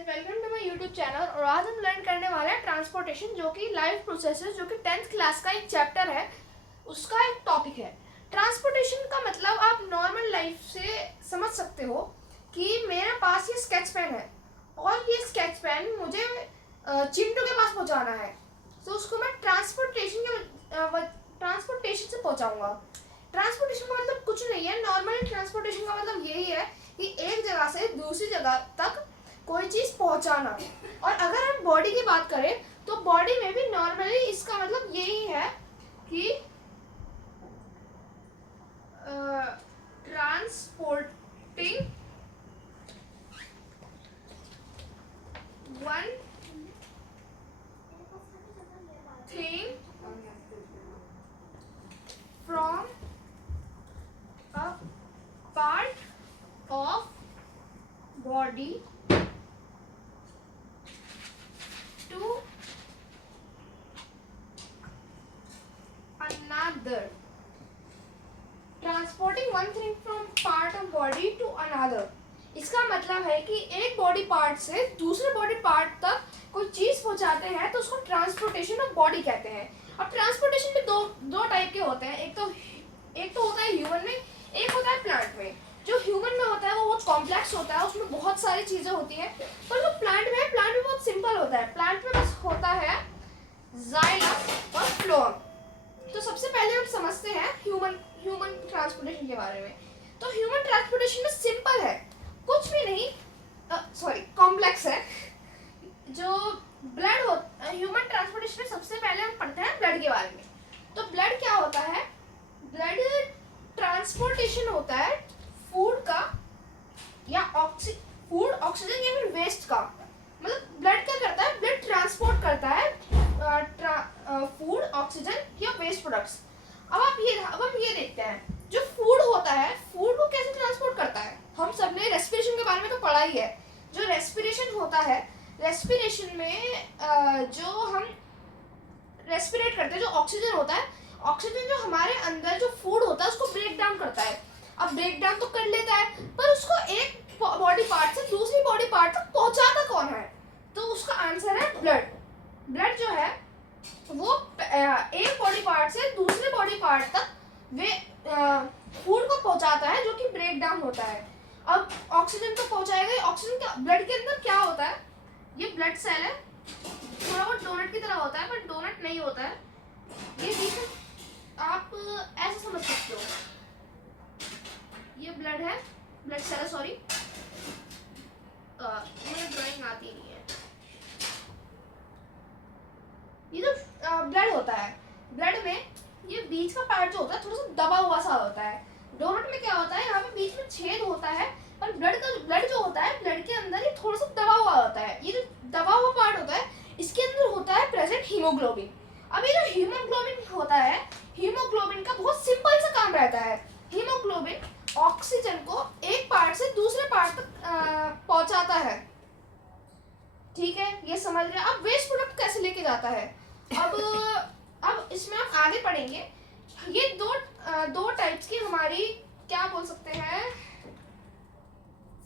Guys, welcome to my YouTube channel. और आज हम लर्न करने वाले हैं ट्रांसपोर्टेशन, जो कि लाइफ प्रोसेसेस, जो कि 10th क्लास का एक चैप्टर है, उसका एक टॉपिक है। ट्रांसपोर्टेशन का मतलब आप नॉर्मल लाइफ से समझ सकते हो कि मेरे पास ये स्केच पेन है और ये स्केच पेन मुझे चिंटू के पास पहुंचाना है, तो उसको मैं ट्रांसपोर्टेशन से पहुंचाऊंगा। ट्रांसपोर्टेशन का मतलब कुछ नहीं है, नॉर्मली ट्रांसपोर्टेशन का मतलब यही है कि एक जगह से दूसरी जगह तक कोई चीज पहुंचाना। और अगर हम बॉडी की बात करें तो बॉडी में भी नॉर्मली इसका मतलब यही है कि transporting one thing from a part of body to another. Transporting one thing from part of body to another. इसका मतलब है कि एक बॉडी पार्ट से दूसरे बॉडी पार्ट तक कोई चीज पहुंचाते हैं तो उसको ट्रांसपोर्टेशन ऑफ बॉडी कहते हैं। अब ट्रांसपोर्टेशन भी दो टाइप के होते हैं। एक तो होता है ह्यूमन में, एक होता है प्लांट में। जो ह्यूमन में होता है वो बहुत कॉम्प्लेक्स होता है, उसमें बहुत सारी चीजें होती हैं। पर जो प्लांट में है, प्लांट में बहुत सिंपल होता है। प्लांट में बस होता है जाइलम और फ्लोएम। तो सबसे पहले हम समझते हैं ह्यूमन ट्रांसपोर्टेशन के बारे में। तो ह्यूमन ट्रांसपोर्टेशन में सिंपल है, कुछ भी नहीं, कॉम्प्लेक्स है। जो ब्लड हो, ह्यूमन ट्रांसपोर्टेशन में सबसे पहले हम पढ़ते हैं ब्लड के बारे में। तो ब्लड क्या होता है? ब्लड ट्रांसपोर्टेशन होता है फूड का या फूड, ऑक्सीजन या फिर वेस्ट का। मतलब ब्लड क्या करता है? ब्लड ट्रांसपोर्ट करता है फूड, ऑक्सीजन या वेस्ट प्रोडक्ट्स। अब हम ये देखते हैं, जो फूड होता है, फूड को कैसे ट्रांसपोर्ट करता है। हम सबने रेस्पिरेशन के बारे में तो पढ़ा ही है। जो रेस्पिरेशन होता है, रेस्पिरेशन में जो हम रेस्पिरेट करते हैं, जो ऑक्सीजन होता है, ऑक्सीजन जो हमारे अंदर जो फूड होता है उसको ब्रेक डाउन करता है। अब ब्रेक डाउन तो कर लेता है, पर उसको एक बॉडी पार्ट से दूसरी बॉडी पार्ट तक पहुंचाता कौन है? तो उसका आंसर है ब्लड। ब्लड जो है वो एक बॉडी पार्ट से दूसरे बॉडी पार्ट तक वे फूड को पहुंचाता है, जो कि ब्रेक डाउन होता है। अब ऑक्सीजन तो पहुंचाएगा। ऑक्सीजन का ब्लड के अंदर क्या होता है? ये ब्लड सेल है, थोड़ा बहुत डोनट की तरह होता है, पर डोनट नहीं होता है। ये देखो, आप ऐसे समझ सकते हो, ये ब्लड है, ब्लड सेल है, सॉरी, मुझे ड्राइंग आती नहीं है। ये जो ब्लड होता है, ब्लड में ये बीच का पार्ट जो होता है थोड़ा सा दबा हुआ सा होता है। डोनट में क्या होता है? यहाँ पे बीच में छेद होता है, पर ब्लड जो होता है, ब्लड के अंदर ये थोड़ा सा दबा हुआ होता है। ये जो दबा हुआ पार्ट होता है, इसके अंदर होता है प्रेजेंट हीमोग्लोबिन। अब ये जो हीमोग्लोबिन होता है, हीमोग्लोबिन का बहुत सिंपल सा काम रहता है। हीमोग्लोबिन ऑक्सीजन को एक पार्ट से दूसरे पार्ट तक पहुंचाता है। ठीक है, ये समझ रहे हैं। अब वेस्ट प्रोडक्ट कैसे लेके जाता है? अब इसमें हम आगे पढ़ेंगे। ये दो टाइप्स की हमारी, क्या बोल सकते हैं,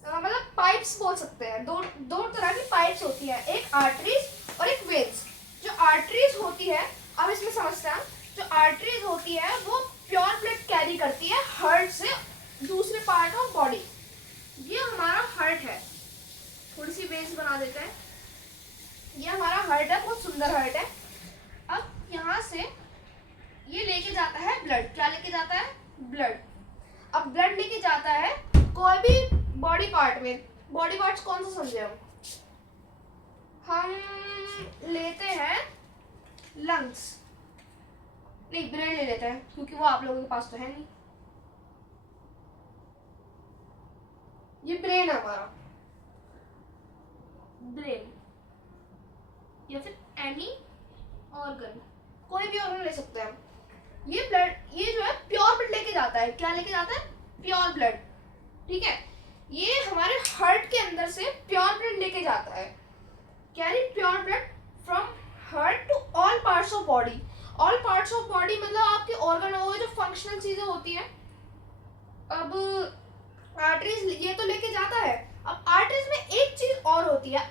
मतलब पाइप्स बोल सकते हैं। दो तरह की पाइप्स होती है, एक आर्टरीज और एक वेन्स। जो आर्टरीज होती है, अब इसमें समझते हैं, जो आर्टरीज होती है वो प्योर ब्लड कैरी करती है हार्ट से दूसरे पार्ट ऑफ बॉडी। ये हमारा हार्ट है, थोड़ी सी वेन्स बना देते हैं। ये हमारा हार्ट है, बहुत सुंदर हार्ट है। अब यहाँ से ये लेके जाता है ब्लड। क्या लेके जाता है? ब्लड। अब ब्लड लेके जाता है कोई भी बॉडी पार्ट में। बॉडी पार्ट्स कौन सा समझे हम लेते हैं लंग्स, नहीं ब्रेन ले लेते हैं, क्योंकि वो आप लोगों के पास तो है नहीं। ये ब्रेन है हमारा, ब्रेन या फिर एनी ऑर्गन, कोई भी ऑर्गन ले सकते हैं हम। ये ब्लड, ये जो है प्योर ब्लड लेके जाता है। क्या लेके जाता है? Pure blood. ठीक है, ये हमारे हार्ट के अंदर से प्योर ब्लड लेके जाता है। Carry pure blood from heart to all parts of body. All parts of body मतलब आपके ऑर्गन हो गए, जो फंक्शनल चीजें होती हैं। अब आर्टरीज ये तो लेके जाता है। अब आर्टरीज में एक चीज और होती है,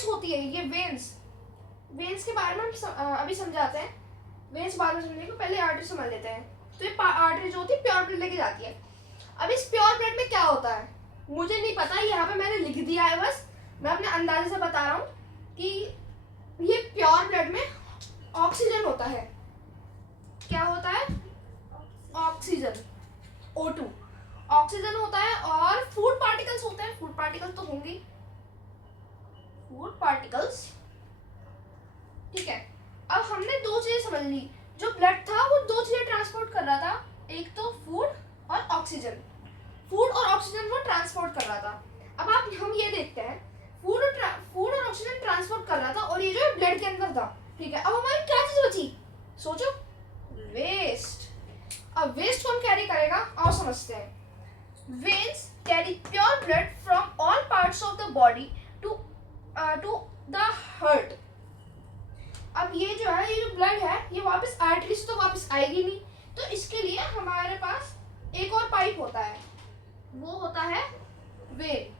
वेन्स होती है, ये वेन्स, वेन्स के बारे में हम अभी समझाते हैं, वेन्स बाद में समझेंगे, पहले आर्टरी समझ लेते हैं। तो ये आर्टरी जो होती है प्योर ब्लड लेके जाती है। अब इस प्योर ब्लड में क्या होता है मुझे नहीं पता, यहाँ पे मैंने लिख दिया है, बस मैं अपने अंदाजे से बता रहा हूँ कि ये प्योर ब्लड में ऑक्सीजन होता है। क्या होता है? ऑक्सीजन, O2 ऑक्सीजन होता है, और फूड पार्टिकल्स होते हैं, फूड पार्टिकल्स तो होंगे, फूड पार्टिकल्स, ठीक है। अब हमने दो चीजें समझ ली, जो ब्लड था वो दो चीजें ट्रांसपोर्ट कर रहा था, एक तो फूड और ऑक्सीजन, फूड और ऑक्सीजन वो ट्रांसपोर्ट कर रहा था। अब आप हम ये देखते हैं, फूड और ऑक्सीजन ट्रांसपोर्ट कर रहा था, और ये जो ब्लड के अंदर था, ठीक है। अब हमारी क्या चीज बची, सोचो, वेस्ट। अब वेस्ट कौन कैरी करेगा, आओ समझते हैं। Veins carry pure blood from all parts of the body to the heart. अब ये जो है, ये जो ब्लड है, ये वापस आर्टरी से तो वापस आएगी नहीं, तो इसके लिए हमारे पास एक और पाइप होता है, वो होता है वेन।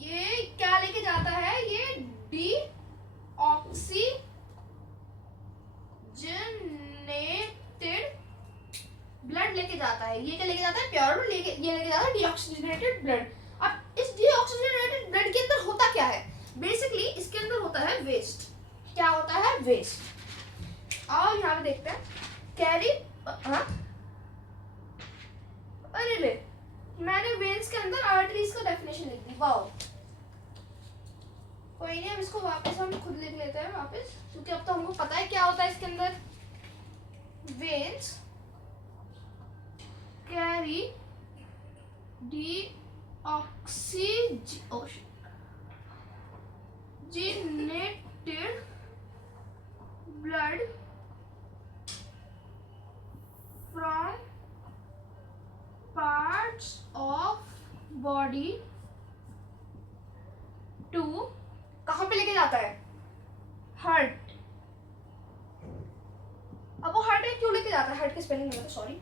ये क्या लेके जाता है, ये डीऑक्सीजनेटेड ब्लड लेके जाता है। ये क्या लेके जाता है, प्योर ब्लड ये लेके जाता है डीऑक्सीजनेटेड ब्लड। अब इस डीऑक्सीजनेटेड ब्लड के अंदर होता क्या है, बेसिकली इसके अंदर होता है वेस्ट। क्या होता है, वेस्ट। और यहाँ पे देखते हैं, कैरी, अरे ले, मैंने वेन्स के अंदर आर्टरीज का डेफिनेशन लिख दी, वाओ। कोई नहीं, अब इसको वापस हम खुद लिख लेते हैं वापस, क्योंकि अब तो हमको पता है क्या होता है इसके अंदर। Veins carry deoxygenated blood from parts of body to, कहां पे लेके जाता है, हार्ट। अब वो हार्ट में क्यों लेके जाता है, हार्ट की स्पेलिंग में, सॉरी,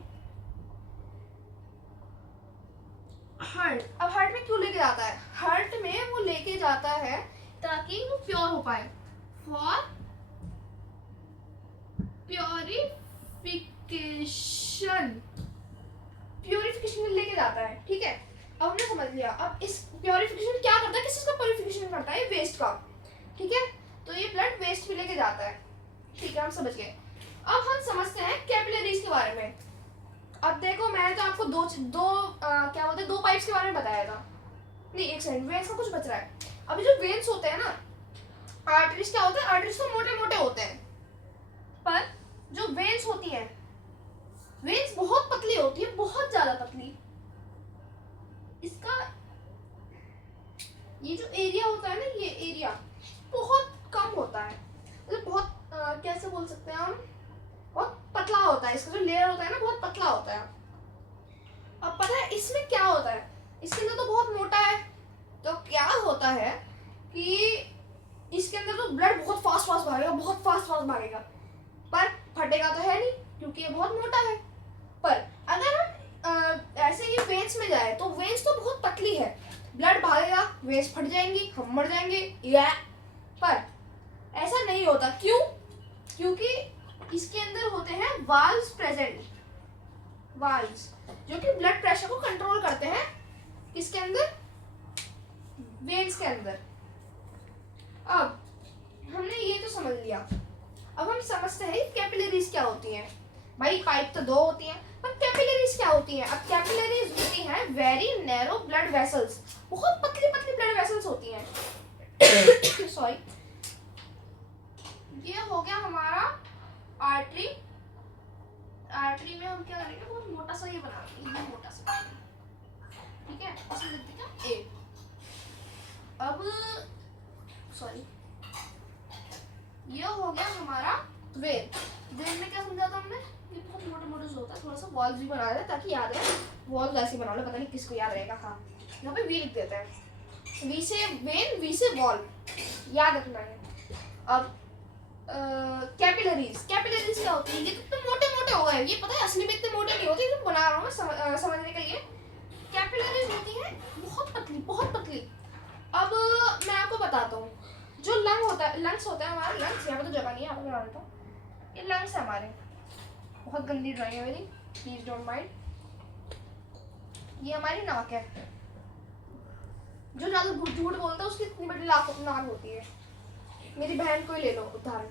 हार्ट। अब हार्ट में क्यों लेके जाता है, हार्ट में वो लेके जाता है ताकि वो प्योर हो पाए, फॉर प्योरिफिकेशन, प्योरिफिकेशन लेके जाता है, ठीक है। अब हमने समझ लिया। अब इस प्योरिफिकेशन क्या करता है, किस चीज का प्योरिफिकेशन करता है, वेस्ट का, ठीक है। तो ये ब्लड वेस्ट भी लेके जाता है, ठीक है, हम समझ गए। अब हम समझते हैं कैपिलरीज के बारे में। अब देखो, मैंने तो आपको क्या बोलते हैं, दो पाइप्स के बारे में बताया था, नहीं एक सेकंड, वेन्स का कुछ बच रहा है। अभी जो वेन्स होते हैं ना, आर्टरीज क्या होता है, आर्टरीज तो मोटे मोटे होते हैं, पर जो वेन्स होती हैं, वेन्स बहुत पतली होती है, बहुत ज्यादा पतली। इसका ये जो एरिया होता है ना, ये एरिया बहुत कम होता है, मतलब बहुत कैसे बोल सकते हैं हम, बहुत पतला होता है, इसका जो लेयर होता है ना, बहुत पतला होता है। अब पता है इसमें क्या होता है, इसके अंदर तो बहुत मोटा है, तो क्या होता है कि इसके अंदर तो ब्लड बहुत फास्ट फास्ट भागेगा, बहुत फास्ट फास्ट भागेगा, पर फटेगा तो है नहीं क्योंकि ये बहुत मोटा है। पर अगर हम ऐसे ही वेन्स में जाए, तो वेन्स तो बहुत पतली है, ब्लड भागेगा, वेन्स फट जाएंगी, हम मर जाएंगे, या पर ऐसा नहीं होता। क्यों? क्योंकि इसके अंदर होते हैं वाल्व्स प्रेजेंट, वाल्व्स जो कि ब्लड प्रेशर को कंट्रोल करते हैं, किसके अंदर, वेन्स के अंदर। अब हमने ये तो समझ लिया, अब हम समझते हैं कैपिलरीज क्या होती हैं। भाई पाइप तो दो होती हैं, पर कैपिलरीज क्या होती हैं। अब कैपिलरीज होती हैं वेरी नैरो ब्लड वेसल्स, बहुत पतली पतली ब्लड वेसल्स होती हैं। सॉरी, ये हो गया हमारा आर्टरी। आर्टरी में हम क्या करेंगे, बहुत मोटा सा ये बनाएंगे, ये मोटा सा, ठीक है, इसे लिख देंगे ए। अब सॉरी, ये हो गया हमारा वेन। वेन में क्या समझा था हमने, ये बहुत मोटे मोटे जो होता है, थोड़ा सा वॉल्व भी बना रहे ताकि याद रहे, वॉल्व ऐसे बना लो, पता नहीं किसको याद रहेगा। हाँ, यहाँ पे वी लिख देते हैं, वी से वेन, वी से वॉल्व, याद रखना है। अब कैपिलरीज, कैपिलरीज क्या होती है, ये तो मोटे मोटे हो गए, ये पता है असली में इतने मोटे नहीं होते, जो बना रहा हूँ मैं समझने के लिए। कैपिलरीज होती है बहुत पतली, बहुत पतली। अब बताता हूँ। जो लंग होता है, लंग्स होता है हमारा, लंग्स यहाँ पे तो जगह नहीं है, यहाँ पे बना देता हूँ। ये लंग्स है हमारे। बहुत गंदी ड्राइंग है मेरी, प्लीज डोंट माइंड। ये हमारी नाक है। जो ज्यादा झूठ बोलता है उसकी इतनी बड़ी नाक होती है। मेरी बहन को ही ले लो उदाहरण।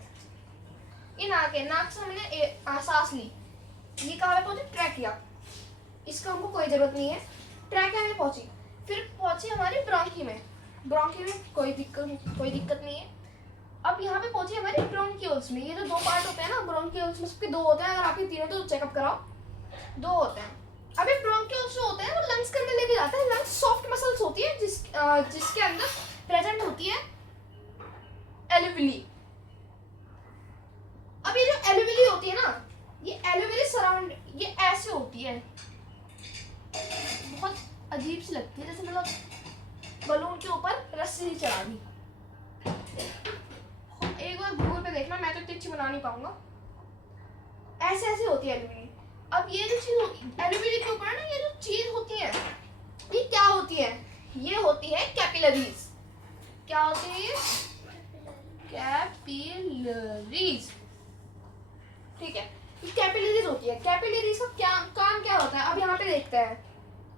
ये नाक है, नाक से हमने सांस ली। ये कहाँ पे पहुंची? ट्रैकिया। इसका हमको कोई जरूरत नहीं है। ट्रैकिया में पहुंची, फिर पहुंची हमारी ब्रोंकी में। ब्रोंकी में कोई दिक्कत नहीं है। अब यहाँ पे पहुंची हमारी ब्रोंकियोल्स में। ये जो दो पार्ट होते हैं ना ब्रोंकियोल्स में, सबके दो होते हैं। अगर आपके तीनों तो चेकअप कराओ, दो होते हैं। अब ये ब्रोंकियोल्स जो होते हैं वो लंग्स के अंदर लेके जाते हैं। लंग्स सॉफ्ट मसल्स होती है जिसके अंदर प्रेजेंट होती है एल्वियली। अब ये जो एल्वियली होती है ना, ये एल्वियली सराउंड, ये ऐसे होती है, बहुत अजीब सी लगती है, जैसे मतलब बलून के ऊपर रस्सी चढ़ा दी। एक बार गूगल पे देखना, मैं तो इतनी अच्छी बना नहीं पाऊंगा। ऐसे ऐसे होती है एल्वियली। अब ये जो चीज एल्वियली के ऊपर ना, ये जो चीज होती है, ये क्या होती है? ये होती है कैपिलरीज। क्या होती है ये? कैपिलरीज। ठीक है, ये कैपिलरीज होती है। कैपिलरीज का क्या काम क्या होता है? अब यहाँ पे देखते हैं,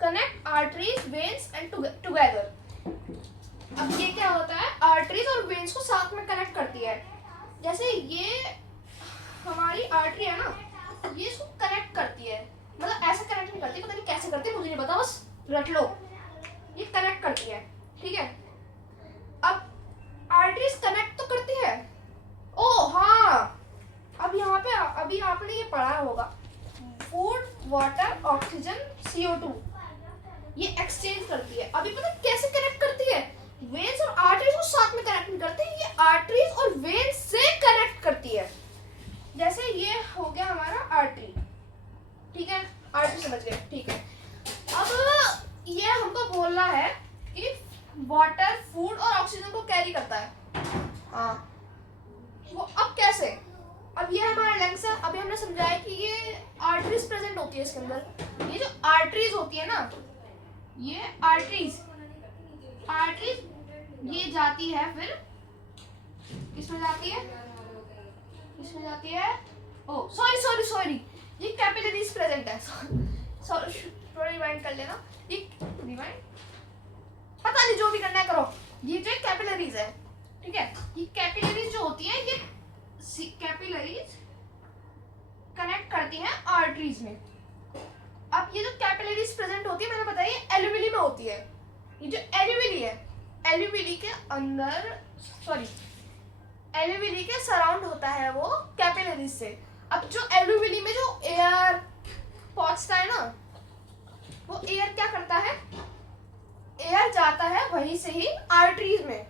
connect arteries, veins and together. अब ये क्या होता है? आर्टरीज और वेन्स को साथ में कनेक्ट करती है। जैसे ये हमारी आर्टरी है ना, ये इसको कनेक्ट करती है। मतलब ऐसे कनेक्ट नहीं करती, पता नहीं कैसे करती है, मुझे नहीं पता, बस रट लो। ये कनेक्ट करती है, ठीक है। अब आर्टरीज कनेक्ट तो करती है। ओ हाँ, अब यहाँ पे अभी आपने ये पढ़ा होगा, फूड, वाटर, ऑक्सीजन, CO2, ये एक्सचेंज करती है। अभी पता कैसे कनेक्ट करती है? वेन्स और आर्टरीज को साथ में कनेक्ट नहीं करती, ये आर्टरीज और वेन्स से कनेक्ट करती है। जैसे ये हो गया हमारा आर्टरी, ठीक है, आर्टरी समझ गए, ठीक है। अब ये हमको बोलना है कि वाटर, फूड और ऑक्सीजन को कैरी करता है। हाँ, वो अब कैसे? अब ये हमारा लंग्स है। अभी हमने समझाया कि ये आर्टरीज प्रेजेंट होती है इसके अंदर। ये जो आर्टरीज होती है ना, ये आर्टरीज ये जाती है, फिर किसमें जाती है? इसमें जाती है, ओ सॉरी, ये कैपिलरीज प्रेजेंट है। सॉरी, थोड़ा रिवाइंड कर लेना। ये रिवाइंड, पता नहीं, जो भी करना है करो। ये जो कैपिलरीज है, ठीक है, ये कैपिलरीज जो होती है, ये कैपिलरीज कनेक्ट करती हैं आर्टरीज में। अब ये जो कैपिलरीज प्रेजेंट होती है, मैंने बताया एल्वियली में होती है। ये जो एल्वियली है, एल्वियली के अंदर, सॉरी, एल्वियली के सराउंड होता है वो कैपिलरीज से। अब जो एल्वियली में जो एयर पहुंचता है ना, वो एयर क्या करता है? एयर जाता है वहीं से ही आर्टरीज में,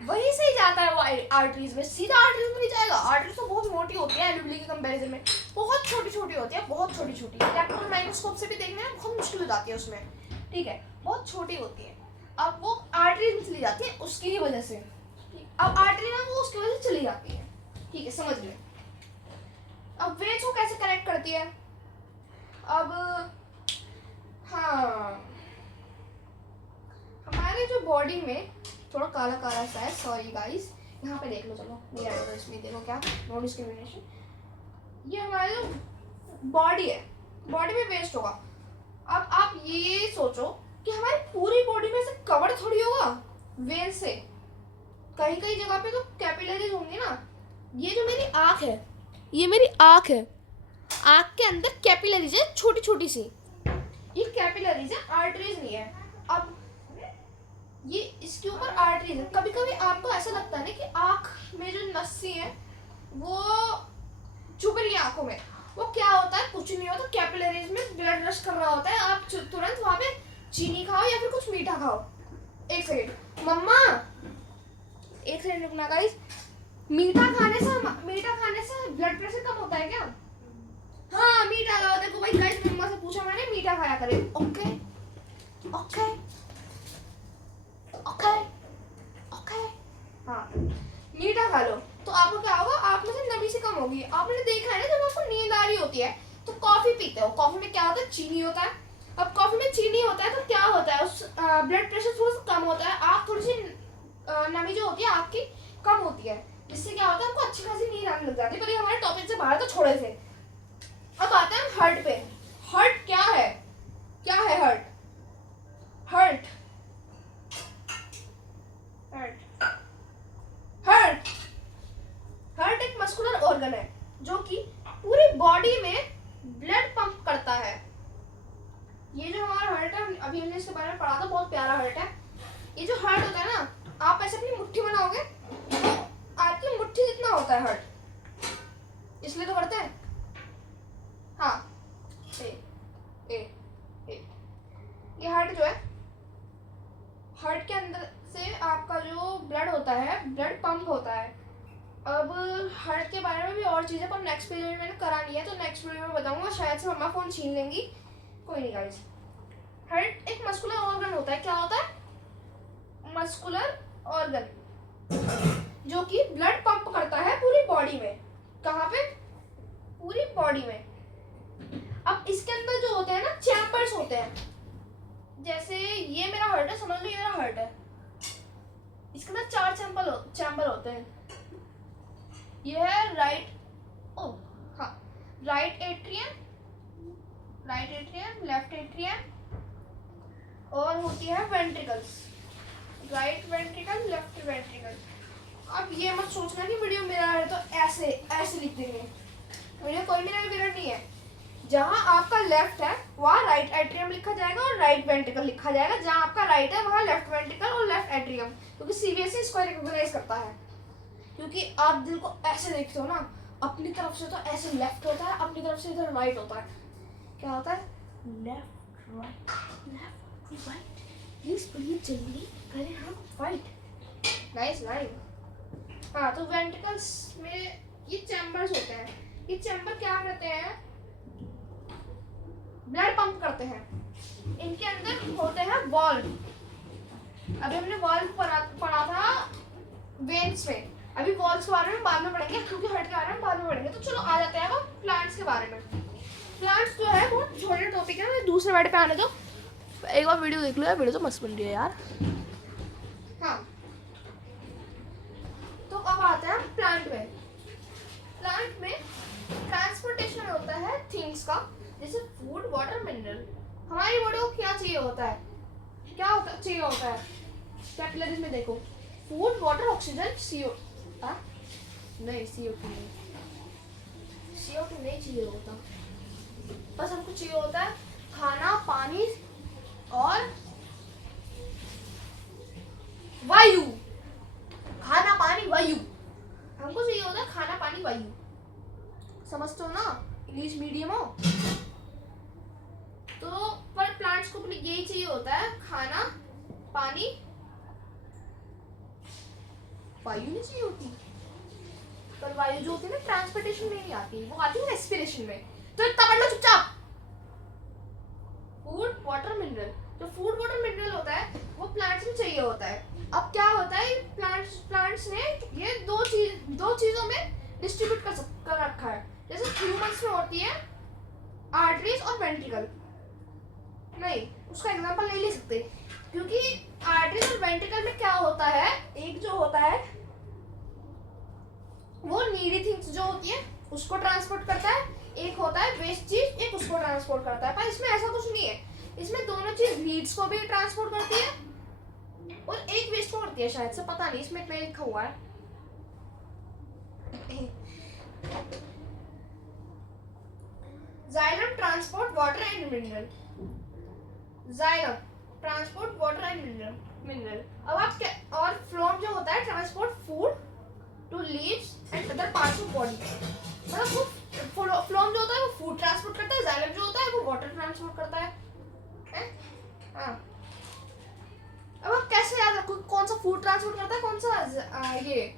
वहीं से ही जाता है वो आर्टरीज में, सीधा आर्टरीज में नहीं जाएगा। आर्टरीज तो बहुत मोटी होती है एल्वियली के कंपैरिजन में, बहुत छोटी छोटी होती है, बहुत छोटी छोटी। इलेक्ट्रॉन माइक्रोस्कोप से भी देखने में बहुत मुश्किल हो जाती है उसमें, ठीक है, बहुत छोटी होती है। अब वो आर्टरीज में चली जाती है उसकी ही वजह से। अब आर्टरी में वो उसकी वजह से चली जाती है, ठीक है, समझ गए। अब वेन्स को कैसे कनेक्ट करती है? अब हाँ, हमारे जो बॉडी में थोड़ा काला काला सा है, सॉरी गाइस, यहाँ पे देख लो, चलो ये आएगा इसमें, देखो क्या, नो डिस्क्रिमिनेशन। ये हमारी जो बॉडी है, बॉडी में वेस्ट होगा। अब आप ये सोचो कि हमारी पूरी बॉडी में से कवर थोड़ी होगा वेन से, कहीं कहीं जगह पे तो कैपिलरीज होंगी ना। ये जो मेरी आँख है, ये मेरी आँख है, आँख के अंदर कैपिलरीज है छोटी छोटी सी, ये कैपिलरीज है, आर्टरीज नहीं है। अब ये इसके ऊपर आर्टरीज है। कभी कभी आपको ऐसा लगता है ना कि आँख में जो नस्सी है वो चुभ रही है आँखों में, वो क्या होता है? कुछ नहीं होता, कैपिलरीज में ब्लड रश कर रहा होता है। आप तुरंत वहाँ पे चीनी खाओ या फिर कुछ मीठा खाओ। एक सेकंड मम्मा, एक सेकंड रुकना गाइस। मीठा खाने से ब्लड प्रेशर कम होता है क्या? हाँ, मीठा खाओ। देखो भाई गाइस, मम्मा से पूछा मैंने, मीठा खाया करे। ओके ओके ओके ओके, हाँ, मीठा खा लो तो आपको क्या होगा? आप में से नमी से कम होगी। आपने देखा है ना, जब आपको नींद आ रही होती है तो कॉफी पीते हो, कॉफी में क्या होता है? चीनी होता है। अब कॉफी में चीनी होता है तो क्या होता है? उस ब्लड प्रेशर थोड़ा सा कम होता है, आप थोड़ी सी नमी जो होती है आपकी कम होती है, जिससे क्या होता है हमको अच्छी खासी नींद आने लग जाती है। पर ये हमारे टॉपिक से बाहर तो छोड़े थे। अब आते हैं हर्ट पे। हर्ट क्या है? क्या है heart? Heart heart heart heart एक मस्कुलर ऑर्गन है जो कि पूरी बॉडी में ब्लड पंप करता है। ये जो हमारा हर्ट है, अभी हमने इसके बारे में पढ़ा था, बहुत प्यारा हर्ट है। ये जो हर्ट होता है ना, आप ऐसे अपनी मुट्ठी बनाओगे तो आपकी मुट्ठी जितना होता है हर्ट, इसलिए तो करते हैं। हाँ, ए, ए। ये हर्ट जो है, हर्ट के अंदर से आपका जो ब्लड होता है, ब्लड पंप होता है। अब हर्ट के बारे में भी और चीज़ें पर नेक्स्ट वीडियो में मैंने करा नहीं है, तो नेक्स्ट वीडियो में बताऊंगा। शायद से मम्मा फ़ोन छीन लेंगी, कोई नहीं गाइस। हर्ट एक मस्कुलर ऑर्गन होता है। क्या होता है? मस्कुलर ऑर्गन, जो कि ब्लड पंप करता है पूरी बॉडी में। कहाँ पे? पूरी बॉडी में। अब इसके अंदर जो होते हैं ना, चैम्बर्स होते हैं। जैसे ये मेरा हर्ट है, समझ लो ये मेरा हर्ट है। इसके अंदर 4 चैम्बर होते हैं। ये है राइट एट्रियम, लेफ्ट एट्रियम, और होती है ventricles. Right ventricle, left ventricle. अब ये मत सोचना कि वीडियो मेरा है तो ऐसे ऐसे लिख देंगे। वीडियो कोई मेरा मिरर नहीं है। जहाँ आपका लेफ्ट है वहाँ राइट एट्रियम लिखा जाएगा और राइट वेंट्रिकल लिखा जाएगा। जहाँ आपका राइट है वहाँ लेफ्ट वेंट्रिकल और लेफ्ट एट्रियम, क्योंकि सीबीएसई इसको रिकॉग्नाइज करता है। क्योंकि आप दिल को ऐसे देखते हो ना, अपनी तरफ से तो ऐसे लेफ्ट होता है, अपनी तरफ से इधर राइट होता है। क्या होता है? Left right, left right. Please please जल्दी करें हम फाइट। Nice line. हाँ, तो वेंट्रिकल्स में ये चैम्बर्स होते हैं। ये चैम्बर क्या करते हैं? ब्लड पंप करते हैं। इनके अंदर होते हैं वॉल्व। अभी हमने वॉल्व पढ़ा था वेन्स में। अभी वॉल्व्स के बारे में बाद में पढ़ेंगे, क्योंकि हर्ट के बारे में बाद में पढ़ेंगे। तो चलो आ जाते हैं अब प्लांट्स के बारे में। प्लांट्स जो है बहुत छोटे टॉपिक है, मुझे दूसरे वर्ड पे आने दो। एक बार वीडियो देख लो यार, वीडियो तो मस्त बन रही है यार। हाँ, तो अब आते हैं प्लांट में। प्लांट में ट्रांसपोर्टेशन होता है थिंग्स का, जैसे फूड, वाटर, मिनरल। हमारी बॉडी को क्या चाहिए होता है? क्या चाहिए होता है? कैपिलरीज में देखो, फूड, वाटर, ऑक्सीजन, CO। नहीं, CO2 नहीं, CO2 नहीं चाहिए होता। बस हमको चाहिए होता है खाना, पानी और वायु। खाना, पानी, वायु। हमको चाहिए होता है खाना, पानी, वायु। समझते हो ना, इंग्लिश मीडियम हो तो। पर प्लांट्स को यही चाहिए होता है, खाना, पानी, वायु नहीं चाहिए होती। पर वायु जो होती है ना, ट्रांसपोर्टेशन में नहीं आती, वो आती है रेस्पिरेशन में। तो इतना पढ़ लो चुपचाप। Food, water, mineral. जो फूड, वाटर, मिनरल होता है वो प्लांट्स में चाहिए होता है। अब क्या होता है, प्लांट्स ने ये दो चीजों में डिस्ट्रीब्यूट कर रखा है। जैसे ह्यूमंस में होती है आर्टरीज और वेंट्रिकल। नहीं, उसका एग्जांपल नहीं ले सकते, क्योंकि आर्टरीज और वेंट्रिकल में क्या होता है, एक जो होता है वो नीडी थिंग्स जो होती है उसको ट्रांसपोर्ट करता है, एक होता है वेस्ट चीज, एक उसको ट्रांसपोर्ट करता है। पर इसमें ऐसा कुछ नहीं है, इसमें दोनों चीज नीड्स को भी ट्रांसपोर्ट करती है और एक वेस्ट को करती है, शायद से, पता नहीं, इसमें इतना लिखा हुआ है। Xylem transport water and mineral. Xylem transport water and mineral. अब आप क्या, और फ्लोम जो होता है transport food to leaves and other parts of body. मतलब वो फ्लोम जो होता है वो फूड ट्रांसपोर्ट करता है, जाइलम जो होता है वो वाटर ट्रांसपोर्ट करता है। हाँ, अब आप कैसे याद रखो कौन सा फूड ट्रांसपोर्ट करता है, कौन सा ये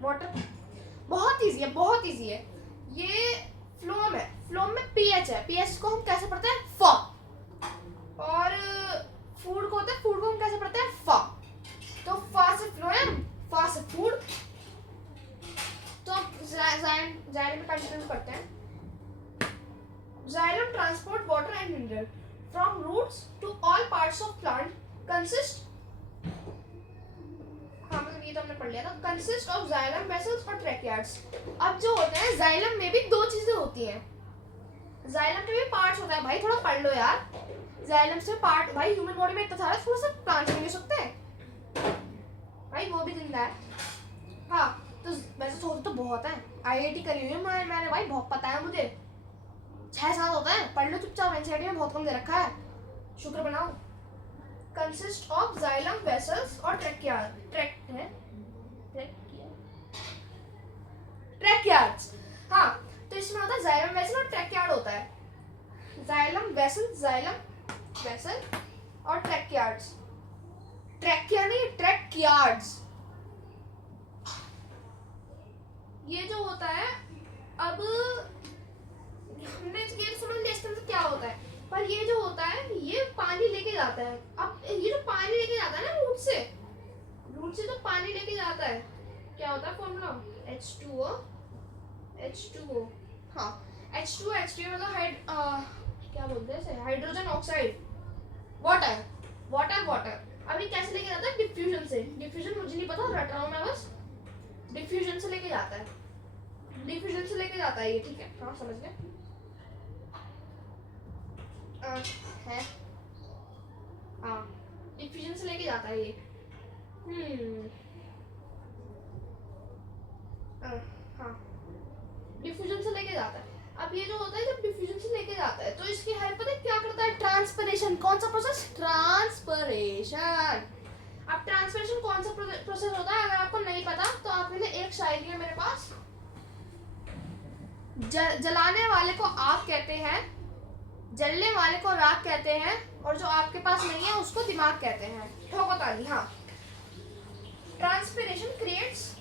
वाटर? बहुत इजी है, बहुत इजी है। ये फ्लोम है, फ्लोम में पीएच है, पीएच को हम कैसे पढ़ते हैं? फ। और फूड को होता है, फूड को हम कैसे पढ़ते हैं? फ। तो फ से फ्लोएम, फ से फूड। तो जाइलम में कंटिन्यू करते हैं। Xylem transport water and mineral from roots to all parts of plant consist। हाँ, पढ़ लिया था। कंसिस्ट ऑफ जाइलम वेसल्स और ट्रैकियार्ड्स। अब जो होते हैं जाइलम में भी दो चीजें होती हैं, जाइलम में भी पार्ट्स होता है भाई, थोड़ा पढ़ लो यार। जाइलम से पार्ट भाई ह्यूमन बॉडी में इतना सारा, थोड़ा सा प्लांट्स में ले सकते हैं भाई, वो भी जिंदा है। हाँ तो वैसे तो बहुत है, आईआईटी करी हुई है मैंने भाई, बहुत पता है मुझे, 6 साल होता है, पढ़ लो चुपचाप, एनसीईआरटी में बहुत कम दे रखा है, शुक्र बनाओ। कंसिस्ट ऑफ जाइलम वेसल्स और ट्रैकियार्ड्स। हाँ तो इसमें होता है जाइलम वेसल और ट्रैकियार्ड होता है, जाइलम वेसल और ट्रैकियार्ड्स, ट्रैकिया नहीं ट्रैकियार्ड्स। ये जो होता है, अब हमने ये समझ लिया इसके अंदर क्या होता है, पर ये जो होता है ये पानी लेके जाता है। अब ये जो पानी लेके जाता है ना रूट से जो पानी लेके जाता है, क्या होता है फॉर्मूला, H2O। हाँ H2O मतलब क्या बोलते हैं इसे, हाइड्रोजन ऑक्साइड, वाटर। अभी कैसे लेके जाता है, डिफ्यूजन से, डिफ्यूजन मुझे नहीं पता, रट रहा हूँ मैं बस, डिफ्यूजन से लेके जाता है ये, ठीक है हाँ समझ गए। है हाँ डिफ्यूजन से लेके जाता है ये, हाँ डिफ्यूजन से लेके जाता है। अब ये जो होता है जब डिफ्यूजन से लेके जाता है तो इसकी हेल्प पता है क्या करता है, ट्रांसपिरेशन। कौन सा प्रोसेस, ट्रांसपिरेशन। अब ट्रांसपिरेशन कौन सा प्रोसेस होता है, अगर आपको नहीं पता तो आप मेरे एक शायरी है मेरे पास, जलाने वाले को आग कहते हैं, जलने वाले को राख कहते हैं, और जो आपके पास नहीं है उसको दिमाग कहते हैं। ठोको ताली। हाँ transpiration creates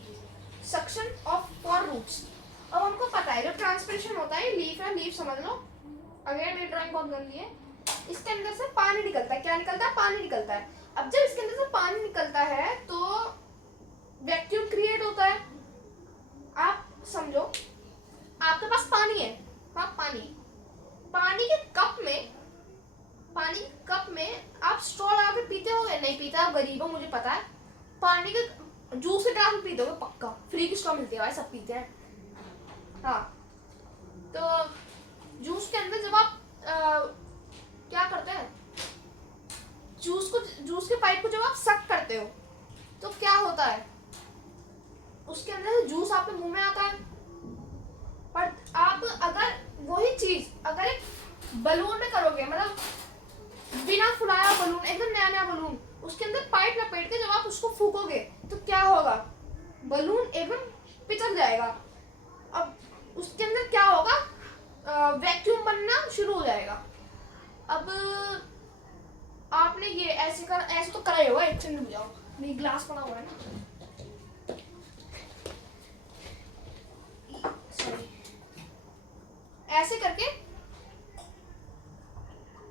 suction of for roots. अब हमको पता है जो ट्रांसपिरेशन होता है, लीफ है, लीफ समझ लो, अगर मेरी ड्राइंग बहुत गंदी है, इसके अंदर से पानी निकलता है, क्या निकलता है, पानी निकलता है। अब जब इसके अंदर से पानी निकलता है तो वैक्यूम क्रिएट होता है। आप समझो आपके पास पानी है, हाँ पानी के कप में आप स्ट्रॉ लगा के पीते हो या नहीं पीते, आप गरीब हो मुझे पता है, पानी के जूस के ग्लास में पीते हो पक्का, फ्री की स्ट्रॉ मिलती है भाई, सब पीते हैं। हाँ तो जूस के अंदर जब आप क्या करते हैं, जूस के पाइप को जब आप सक करते हो तो क्या होता है, उसके अंदर से जूस आपके मुंह में आता है। पर आप अगर वही चीज अगर एक बलून में करोगे, मतलब बिना फुलाया बलून, एकदम नया बलून, उसके अंदर पाइप लपेट के जब आप उसको फूकोगे तो क्या होगा, बलून एकदम पिचक जाएगा। अब उसके अंदर क्या होगा, वैक्यूम बनना शुरू हो जाएगा। अब आपने ये ऐसे तो करा ही होगा, एक सेकंड रुक जाओ, मेरी ग्लास पड़ा हुआ है ना, सॉरी, ऐसे करके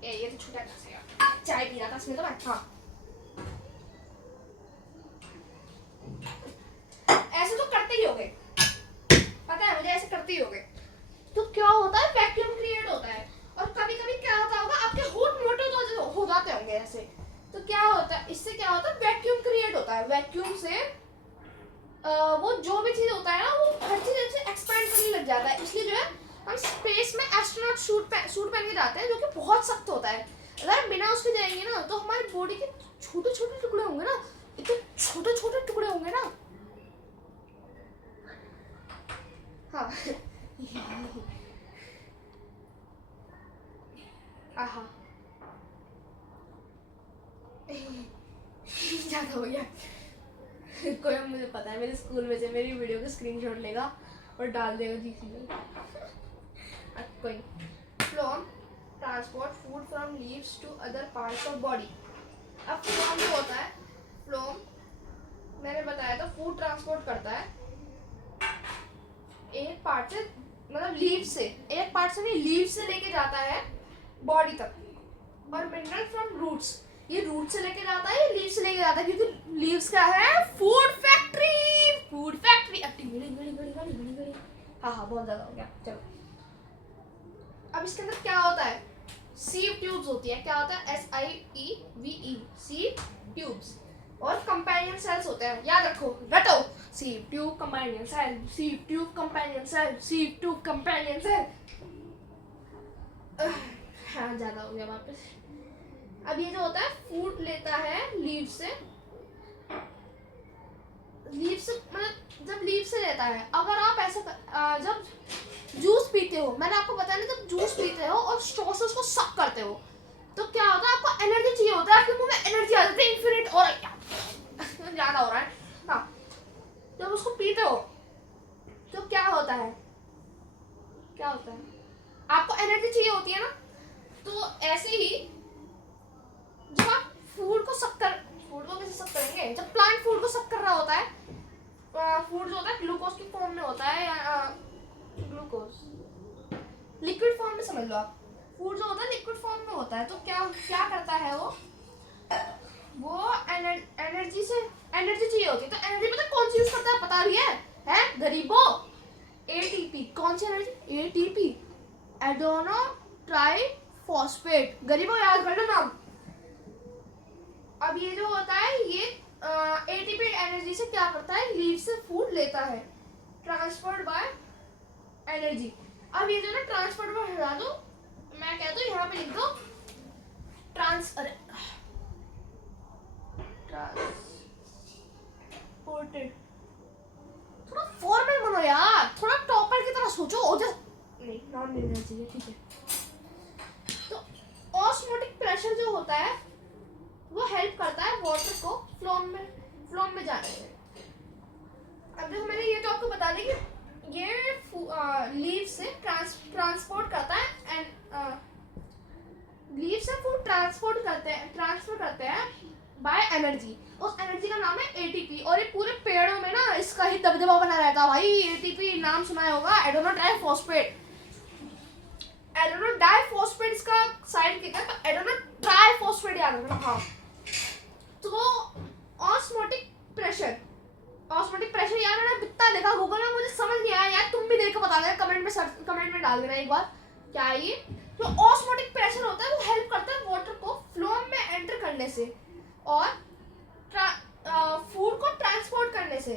ये तो छूटा कैसे यार, चाय पी रहा था इसमें तो मैं, हाँ ऐसे तो करते ही होगे, पता है मुझे, ऐसे करते ही होगे। तो क्या होता है, वैक्यूम क्रिएट होता है, और कभी कभी क्या होता होगा, आपके होंठ मोटे तो हो जाते होंगे ऐसे, तो क्या होता है, इससे क्या होता है, वैक्यूम क्रिएट होता है। वैक्यूम से वो जो भी चीज होता है ना, वो हर चीज ऐसे एक्सपैंड करने लग जाता है। इसलिए जो है हम स्पेस में एस्ट्रोनॉट सूट पहन के जाते हैं, जो कि बहुत सख्त होता है। अगर बिना उसके जाएंगे ना तो हमारी बॉडी के छोटे छोटे टुकड़े होंगे ना, इतने छोटे छोटे टुकड़े होंगे ना, हाँ हाँ ज्यादा हो गया। कोई मुझे पता है, मेरे स्कूल में से मेरी वीडियो का स्क्रीनशॉट लेगा और डाल देगा जीसी में। कोई phloem transport food from leaves to other parts of body. अब फ्लोम जो होता है, फ्लोम मैंने बताया था फूड ट्रांसपोर्ट करता है एक पार्ट से, मतलब लीव से, एक पार्ट से नहीं, लीव से लेके जाता है बॉडी तक, और मिनरल फ्रॉम रूट्स, ये रूट से लेके जाता है, ये लीव से लेके जाता है, क्योंकि लीव्स क्या है, फूड फैक्ट्री। हाँ बहुत ज्यादा हो गया, चलो। अब इसके अंदर क्या होता है, सीव ट्यूब्स होती है, क्या होता है, SIEVE सीव ट्यूब्स, और कंपेनियन कंपाइनियन सेल्स होते हैं, याद रखो, रटो। Sieve tube companion cell, sieve tube companion cell, sieve tube companion cell. हाँ ज्यादा हो गया वापस। अब ये जो होता है फूड लेता है लीव से, मतलब जब लीव से लेता है, अगर आप ऐसा जब जूस पीते हो, मैंने आपको बताया ना, जब जूस पीते हो और स्ट्रॉ से उसको सक करते हो तो क्या होता है, आपको एनर्जी चाहिए होता है, आपके मुंह में एनर्जी आ जाती है इन्फिनिट, और ज्यादा हो रहा है। हाँ, जब उसको पीते हो तो क्या होता है, क्या होता है, आपको एनर्जी चाहिए होती है ना। तो ऐसे ही जब आप फूड को कैसे सक करेंगे, जब प्लांट फूड को सक कर रहा होता है, फूड जो होता है ग्लूकोज की फॉर्म में होता है, या ग्लूकोज लिक्विड फॉर्म में समझ लो आप, फूड जो होता है लिक्विड फॉर्म में होता है, तो क्या क्या करता है वो एनर्जी चाहिए होती है, तो एनर्जी पता कौन सी यूज करता है, पता भी है गरीबों, एटीपी। कौन सी एनर्जी, एटीपी, एडेनो ट्राइफॉस्फेट, गरीबों याद कर लो नाम। अब ये जो होता है ये एटीपी एनर्जी से क्या करता है, लीव से फूड लेता है, ट्रांसफर्ड बाय एनर्जी। अब ये जो ना ट्रांसफर्ड बाय हटा दो, मैं कहता हूँ यहाँ पे लिख दो ट्रांसपोर्टेड। थोड़ा फॉर्मल बनो यार, थोड़ा टॉपर की तरह सोचो, नहीं नाम नहीं लेना चाहिए, ठीक है। तो ऑस्मोटिक प्रेशर जो होता है वो हेल्प करता है वाटर को फ्लोम में जाने में। अब देखो मैंने ये तो आपको बता दी कि ये लीव से ट्रांसपोर्ट करता है, एंड लीव से फूड ट्रांसफर करते हैं बाय एनर्जी। उस एनर्जी का नाम है एटीपी, और ये पूरे पेड़ों में ना इसका ही दबदबा बना रहता है भाई। एटीपी नाम सुना होगा, एडेनो ट्राइफॉस्फेट, एडेनो डाइफॉस्फेट इसका साइड किक है, तो एडेनो ट्राइफॉस्फेट याद रखना। हाँ, तो ऑस्मोटिक प्रेशर यार मैंने कितना देखा गूगल में, मुझे समझ नहीं आया यार, तुम भी देख के बता देना, कमेंट में डाल देना एक बार क्या ये। जो ऑस्मोटिक प्रेशर होता है वो हेल्प करता है वाटर को फ्लोम में एंटर करने से और फूड को ट्रांसपोर्ट करने से।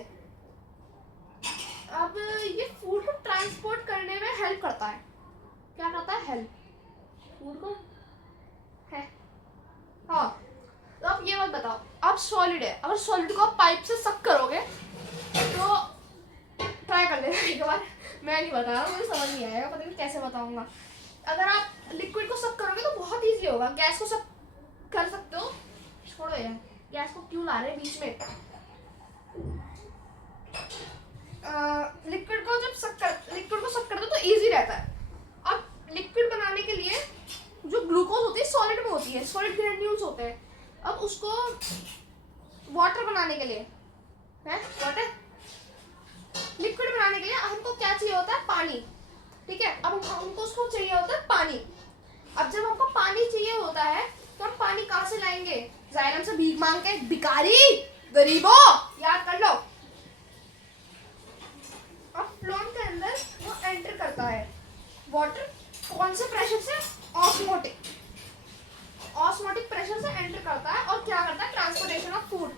अब ये फूड को ट्रांसपोर्ट करने में हेल्प करता है, क्या करता है, हेल्प फूड को है। हाँ, तो आप ये मत बताओ, अब सॉलिड है, अगर सॉलिड को आप पाइप से सक करोगे तो ट्राई कर लेना एक बार, मैं नहीं बता रहा हूँ, मुझे समझ नहीं आएगा, पता नहीं कैसे बताऊंगा। अगर आप लिक्विड को सक करोगे तो बहुत इजी होगा, गैस को सक कर सकते हो, छोड़ो यार गैस को क्यों ला रहे हैं बीच में। लिक्विड को सक कर दो तो इजी रहता है। अब लिक्विड बनाने के लिए जो ग्लूकोज होती है सॉलिड में होती है, सॉलिड ग्रेन्यूल्स होते हैं। अब उसको वाटर बनाने के लिए लिक्विड बनाने के लिए हमको क्या चाहिए होता है, पानी, ठीक है। अब हमको उसको चाहिए होता है पानी। अब जब हमको पानी चाहिए होता है तो हम पानी कहाँ से लाएंगे, जाइलम से भीख मांग के, भिखारी गरीबों याद कर लो। अब फ्लोम के अंदर वो एंटर करता है वाटर, कौन से प्रेशर से, ऑस्मोटिक प्रेशर से एंटर करता है, और क्या करता है, ट्रांसपोर्टेशन ऑफ फूड।